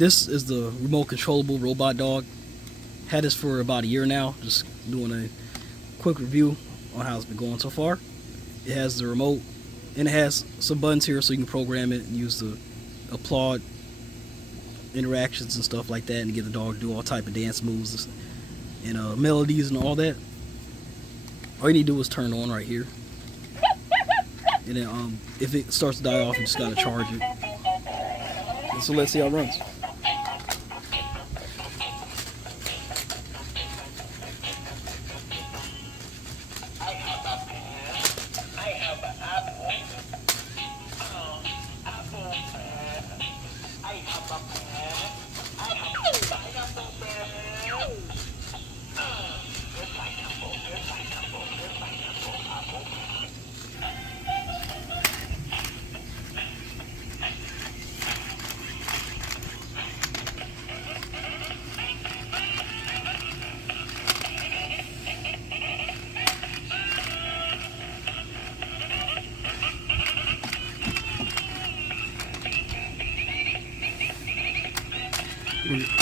this is the remote controllable robot dog. Had this for about a year now. Just doing a quick review on how it's been going so far. It has the remote, and it has some buttons here so you can program it and use the Applaud interactions and stuff like that, and get the dog to do all type of dance moves and melodies and all that. All you need to do is turn on right here, and then if it starts to die off, you just gotta charge it. And so let's see how it runs.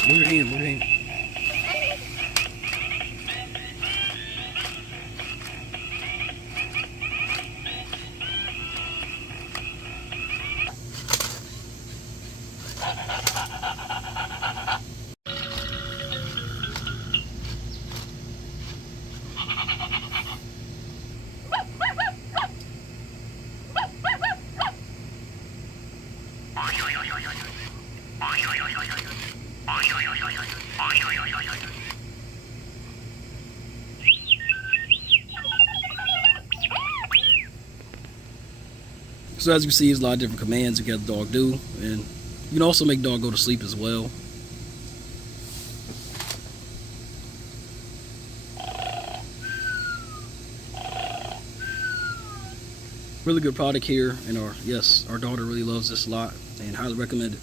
Move your hand, move your hand. So as you can see, there's a lot of different commands you can have the dog do, and you can also make the dog go to sleep as well. Really good product here, and our daughter really loves this a lot and highly recommend it.